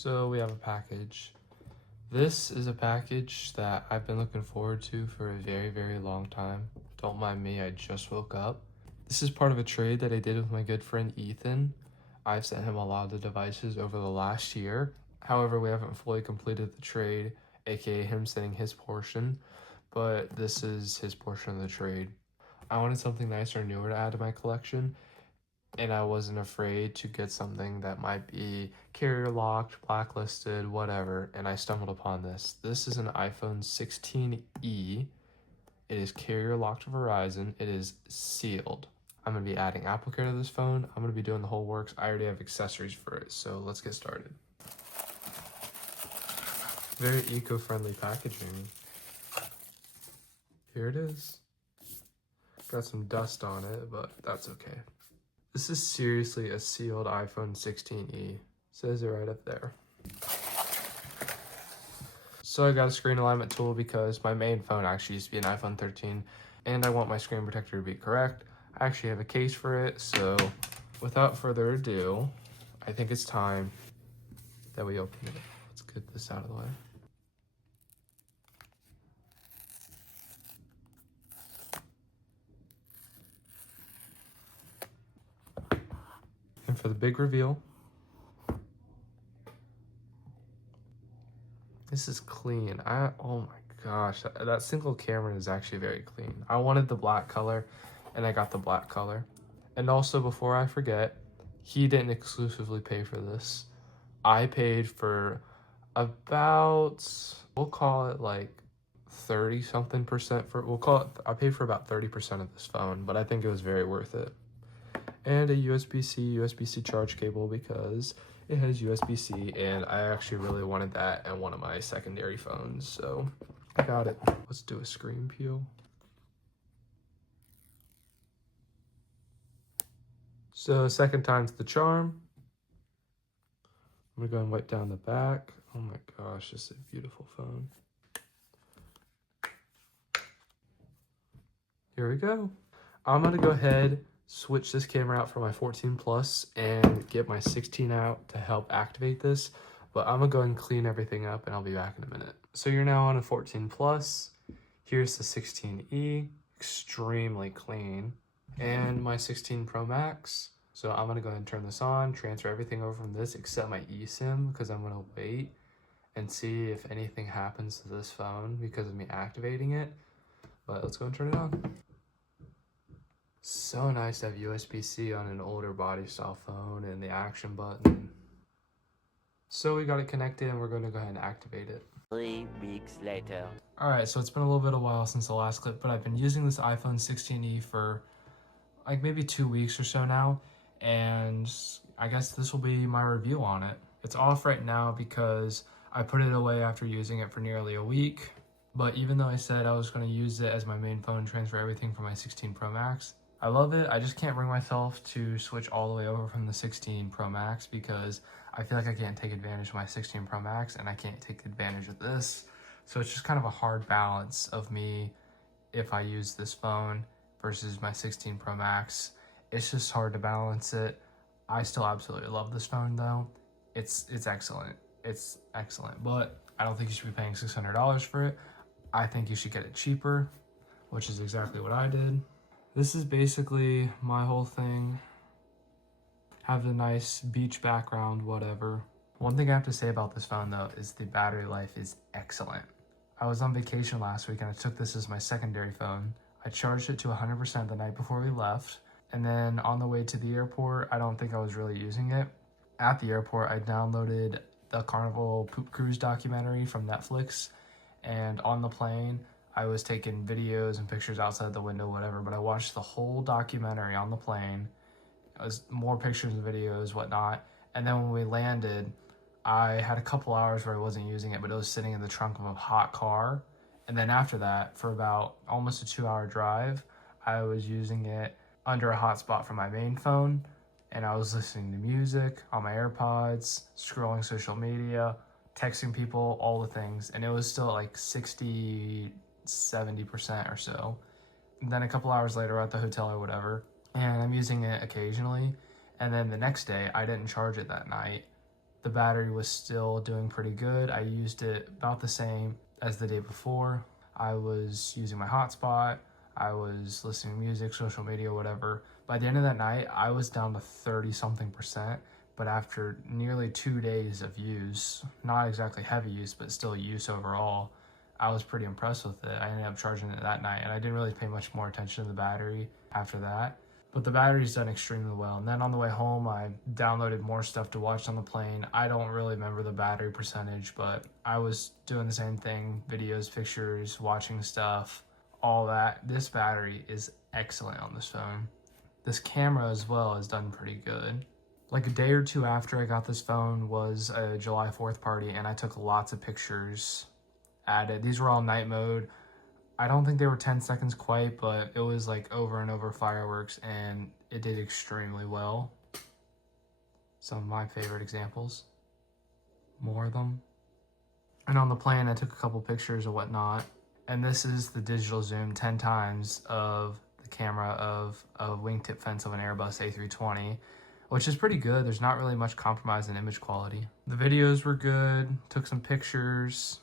So we have a package. This is a package that I've been looking forward to for a very, very long time. Don't mind me, I just woke up. This is part of a trade that I did with my good friend Ethan. I've sent him a lot of the devices over the last year. However, we haven't fully completed the trade, aka him sending his portion, but this is his portion of the trade. I wanted something nicer and newer to add to my collection, and I wasn't afraid to get something that might be carrier locked, blacklisted, whatever, and I stumbled upon this. This is an iPhone 16e. It is carrier locked Verizon. It is sealed. I'm going to be adding Apple Care to this phone. I'm going to be doing the whole works. I already have accessories for it, so let's get started. Very eco-friendly packaging. Here it is. Got some dust on it, but that's okay. This is seriously a sealed iPhone 16e. Says it right up there. So I got a screen alignment tool because my main phone actually used to be an iPhone 13 and I want my screen protector to be correct. I actually have a case for it, so without further ado, I think it's time that we open it. Let's get this out of the way. And for the big reveal, this is clean. Oh my gosh, that single camera is actually very clean. I wanted the black color and I got the black color. And also, before I forget, he didn't exclusively pay for this. I paid for about, we'll call it like 30 something percent I paid for about 30% of this phone, but I think it was very worth it. And a USB-C charge cable because it has USB-C, and I actually really wanted that in one of my secondary phones, so I got it. Let's do a screen peel. So second time's the charm. I'm gonna go and wipe down the back. Oh my gosh, this is a beautiful phone. Here we go. I'm gonna go ahead, switch this camera out for my 14 Plus and get my 16 out to help activate this. But I'm gonna go and clean everything up and I'll be back in a minute. So you're now on a 14 Plus. Here's the 16e, extremely clean. And my 16 Pro Max. So I'm gonna go ahead and turn this on, transfer everything over from this except my eSIM because I'm gonna wait and see if anything happens to this phone because of me activating it. But let's go and turn it on. So nice to have USB-C on an older body style phone and the action button. So we got it connected and we're going to go ahead and activate it. 3 weeks later. Alright, so it's been a little bit of a while since the last clip, but I've been using this iPhone 16e for like maybe 2 weeks or so now, and I guess this will be my review on it. It's off right now because I put it away after using it for nearly a week, but even though I said I was going to use it as my main phone, transfer everything from my 16 Pro Max, I love it. I just can't bring myself to switch all the way over from the 16 Pro Max because I feel like I can't take advantage of my 16 Pro Max and I can't take advantage of this. So it's just kind of a hard balance of me if I use this phone versus my 16 Pro Max. It's just hard to balance it. I still absolutely love this phone though. It's excellent. It's excellent, but I don't think you should be paying $600 for it. I think you should get it cheaper, which is exactly what I did. This is basically my whole thing. Have a nice beach background, whatever. One thing I have to say about this phone though is the battery life is excellent. I was on vacation last week and I took this as my secondary phone. I charged it to 100% the night before we left. And then on the way to the airport, I don't think I was really using it. At the airport, I downloaded the Carnival Poop Cruise documentary from Netflix. And on the plane, I was taking videos and pictures outside the window, whatever, but I watched the whole documentary on the plane. It was more pictures and videos, whatnot. And then when we landed, I had a couple hours where I wasn't using it, but it was sitting in the trunk of a hot car. And then after that, for about almost a 2-hour drive, I was using it under a hotspot from my main phone. And I was listening to music on my AirPods, scrolling social media, texting people, all the things. And it was still like 70% or so. And then a couple hours later, we're at the hotel or whatever, and I'm using it occasionally. And then the next day, I didn't charge it that night. the battery was still doing pretty good. I used it about the same as the day before. I was using my hotspot, I was listening to music, social media, whatever. By the end of that night, I was down to 30 something percent. But after nearly 2 days of use, not exactly heavy use, but still use overall, I was pretty impressed with it. I ended up charging it that night, and I didn't really pay much more attention to the battery after that. But the battery's done extremely well. And then on the way home, I downloaded more stuff to watch on the plane. I don't really remember the battery percentage, but I was doing the same thing, videos, pictures, watching stuff, all that. This battery is excellent on this phone. This camera as well has done pretty good. Like a day or two after I got this phone was a July 4th party, and I took lots of pictures at it. These were all night mode. I don't think they were 10 seconds quite, but it was like over and over fireworks, and it did extremely well. Some of my favorite examples. More of them. And on the plane, I took a couple pictures or whatnot. And this is the digital zoom 10 times of the camera of a wingtip fence of an Airbus A320, which is pretty good. There's not really much compromise in image quality. The videos were good, took some pictures.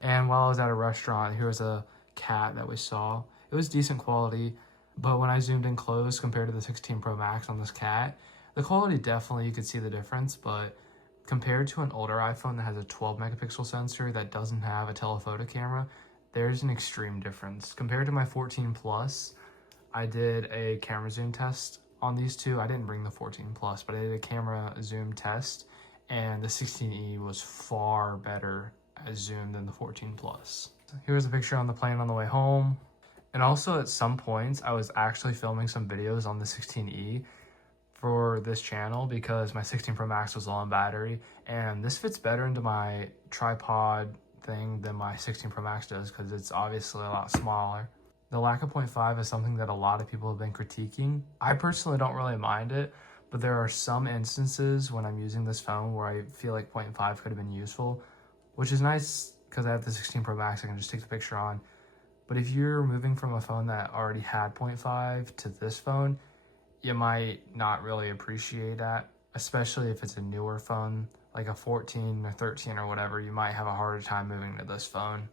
And while I was at a restaurant, here was a cat that we saw. It was decent quality, but when I zoomed in close compared to the 16 Pro Max on this cat, the quality definitely, you could see the difference, but compared to an older iPhone that has a 12 megapixel sensor that doesn't have a telephoto camera, there's an extreme difference. Compared to my 14 Plus, I did a camera zoom test on these two. I didn't bring the 14 Plus, but I did a camera zoom test, and the 16E was far better as zoom than the 14 Plus. Here's a picture on the plane on the way home. And also at some points, I was actually filming some videos on the 16E for this channel because my 16 Pro Max was low on battery, and this fits better into my tripod thing than my 16 Pro Max does because it's obviously a lot smaller. The lack of 0.5 is something that a lot of people have been critiquing. I personally don't really mind it, but there are some instances when I'm using this phone where I feel like 0.5 could have been useful, which is nice because I have the 16 Pro Max, I can just take the picture on. But if you're moving from a phone that already had 0.5 to this phone, you might not really appreciate that, especially if it's a newer phone, like a 14 or 13 or whatever. You might have a harder time moving to this phone.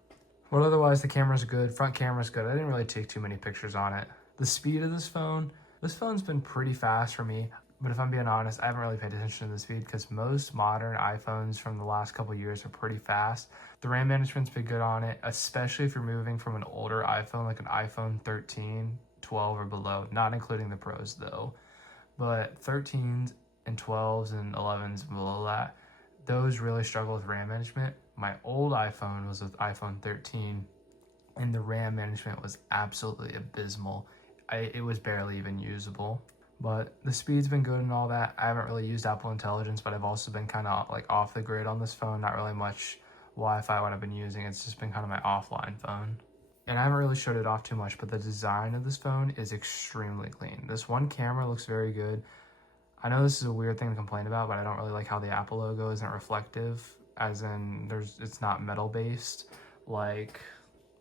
But otherwise, the camera's good, front camera's good. I didn't really take too many pictures on it. The speed of this phone's been pretty fast for me. But if I'm being honest, I haven't really paid attention to the speed because most modern iPhones from the last couple of years are pretty fast. The RAM management's been good on it, especially if you're moving from an older iPhone, like an iPhone 13, 12 or below, not including the Pros though. But 13s and 12s and 11s below that, those really struggle with RAM management. My old iPhone was with iPhone 13, and the RAM management was absolutely abysmal. It was barely even usable. But the speed's been good and all that. I haven't really used Apple Intelligence, but I've also been kind of like off the grid on this phone. Not really much Wi-Fi when I've been using. It's just been kind of my offline phone. And I haven't really showed it off too much, but the design of this phone is extremely clean. This one camera looks very good. I know this is a weird thing to complain about, but I don't really like how the Apple logo isn't reflective, as in it's not metal based. Like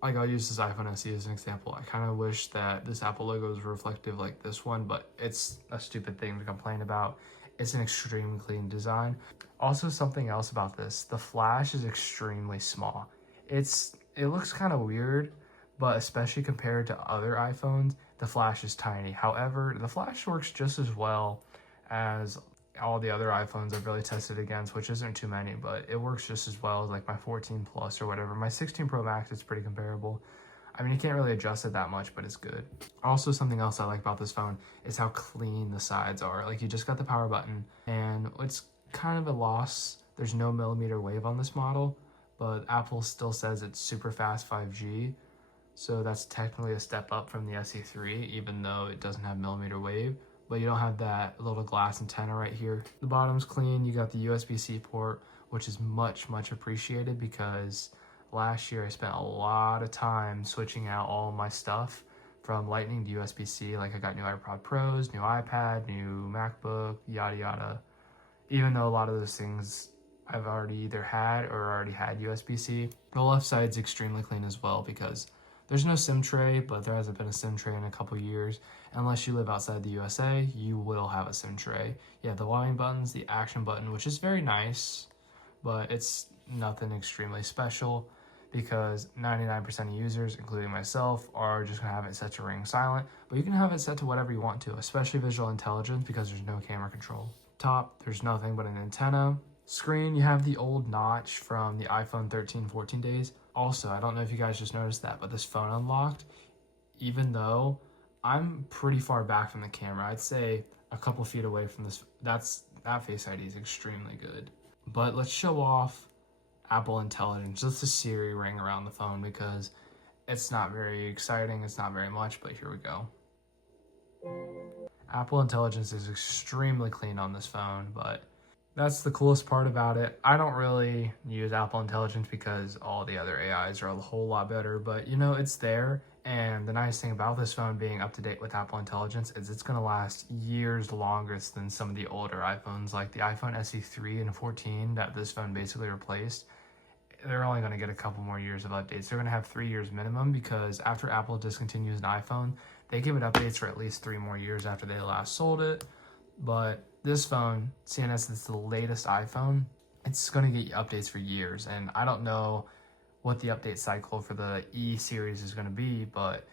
I'll use this iPhone SE as an example. I kind of wish that this Apple logo was reflective like this one, but it's a stupid thing to complain about. It's an extremely clean design. Also, something else about this, the flash is extremely small. It looks kind of weird, but especially compared to other iPhones, the flash is tiny. However, the flash works just as well as all the other iPhones I've really tested against, which isn't too many, but it works just as well as like my 14 Plus or whatever. My 16 Pro Max is pretty comparable. I mean, you can't really adjust it that much, but it's good. Also, something else I like about this phone is how clean the sides are. Like, you just got the power button, and it's kind of a loss. There's no millimeter wave on this model, but Apple still says it's super fast 5G. So that's technically a step up from the SE3, even though it doesn't have millimeter wave. But you don't have that little glass antenna right here. The bottom's clean. You got the USB-C port, which is much, much appreciated because last year I spent a lot of time switching out all of my stuff from Lightning to USB-C. Like, I got new iPod Pros, new iPad, new MacBook, yada yada. Even though a lot of those things I've already either had or already had USB-C. The left side's extremely clean as well because There's no SIM tray, but there hasn't been a SIM tray in a couple years. Unless you live outside the USA, you will have a SIM tray. Yeah, the volume button's the action button, which is very nice, but it's nothing extremely special because 99% of users, including myself, are just gonna have it set to ring silent, but you can have it set to whatever you want to, especially visual intelligence because there's no camera control. Top, there's nothing but an antenna. Screen, you have the old notch from the iPhone 13, 14 days. Also, I don't know if you guys just noticed that, but this phone unlocked, even though I'm pretty far back from the camera, I'd say a couple feet away from this, that Face ID is extremely good. But let's show off Apple Intelligence, just the Siri ring around the phone because it's not very exciting, it's not very much, but here we go. Apple Intelligence is extremely clean on this phone, but that's the coolest part about it. I don't really use Apple Intelligence because all the other AIs are a whole lot better, but you know, it's there. And the nice thing about this phone being up to date with Apple Intelligence is it's going to last years longer than some of the older iPhones, like the iPhone SE 3 and 14 that this phone basically replaced. They're only going to get a couple more years of updates. They're going to have 3 years minimum because after Apple discontinues an iPhone, they give it updates for at least 3 more years after they last sold it. But this phone, seeing as it's the latest iPhone, it's going to get updates for years. And I don't know what the update cycle for the E series is going to be, but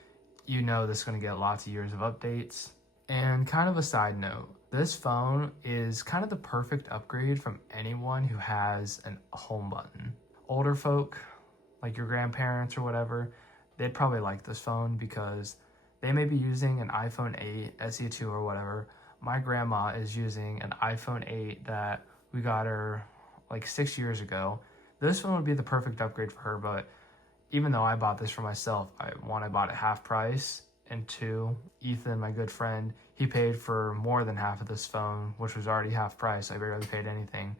you know this is going to get lots of years of updates. And kind of a side note, this phone is kind of the perfect upgrade from anyone who has a home button. Older folk, like your grandparents or whatever, they'd probably like this phone because they may be using an iPhone 8, SE2 or whatever. My grandma is using an iPhone 8 that we got her like 6 years ago. This phone would be the perfect upgrade for her, but even though I bought this for myself, I bought it half price, and two, Ethan, my good friend, he paid for more than half of this phone, which was already half price. I barely paid anything.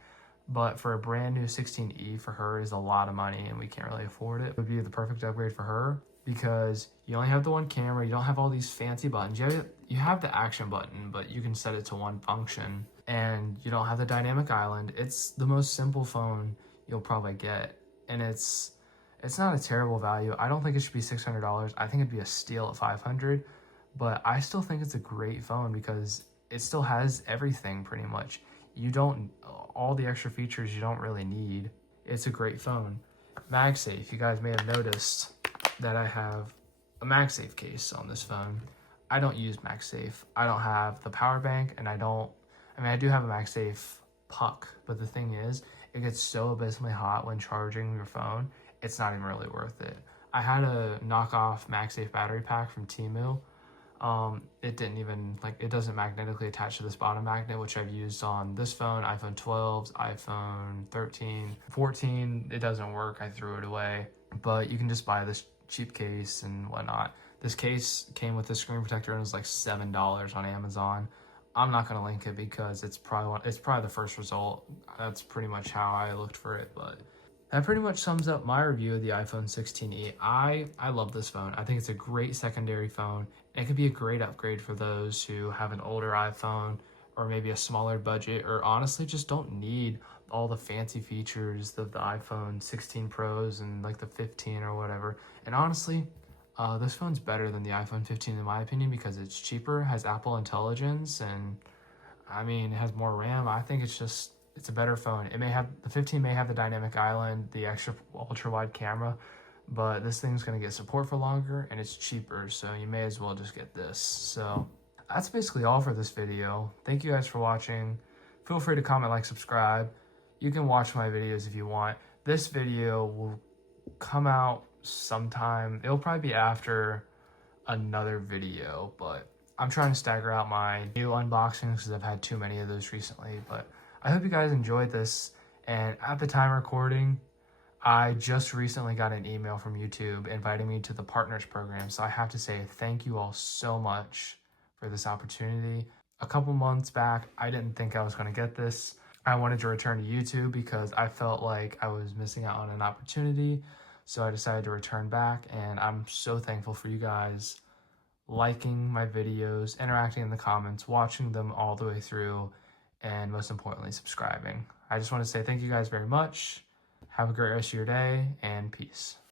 But for a brand new 16E for her is a lot of money and we can't really afford it. It would be the perfect upgrade for her because you only have the one camera, you don't have all these fancy buttons. You have the action button, but you can set it to one function, and you don't have the dynamic island. It's the most simple phone you'll probably get, and it's not a terrible value. I don't think it should be $600. I think it'd be a steal at $500, but I still think it's a great phone because it still has everything pretty much. All the extra features you don't really need. It's a great phone. MagSafe, you guys may have noticed that I have a MagSafe case on this phone. I don't use MagSafe. I don't have the power bank, and I do have a MagSafe puck, but the thing is, it gets so abysmally hot when charging your phone, it's not even really worth it. I had a knockoff MagSafe battery pack from Temu. It didn't even, it doesn't magnetically attach to this bottom magnet, which I've used on this phone, iPhone 12s, iPhone 13, 14. It doesn't work. I threw it away. But you can just buy this cheap case and whatnot. This case came with a screen protector and it was like $7 on Amazon. I'm not going to link it because it's probably the first result. That's pretty much how I looked for it, but that pretty much sums up my review of the iPhone 16e. I love this phone. I think it's a great secondary phone. It could be a great upgrade for those who have an older iPhone or maybe a smaller budget, or honestly just don't need all the fancy features of the iPhone 16 Pros and like the 15 or whatever. And honestly, this phone's better than the iPhone 15 in my opinion because it's cheaper, has Apple Intelligence, and it has more RAM. I think it's a better phone. The 15 may have the dynamic island, the extra ultra wide camera, but this thing's gonna get support for longer and it's cheaper, so you may as well just get this. So that's basically all for this video. Thank you guys for watching. Feel free to comment, like, subscribe. You can watch my videos if you want. This video will come out sometime. It'll probably be after another video, but I'm trying to stagger out my new unboxings because I've had too many of those recently. But I hope you guys enjoyed this. And at the time recording, I just recently got an email from YouTube inviting me to the Partners program. So I have to say thank you all so much for this opportunity. A couple months back, I didn't think I was going to get this. I wanted to return to YouTube because I felt like I was missing out on an opportunity. So I decided to return back, and I'm so thankful for you guys liking my videos, interacting in the comments, watching them all the way through, and most importantly, subscribing. I just want to say thank you guys very much. Have a great rest of your day, and peace.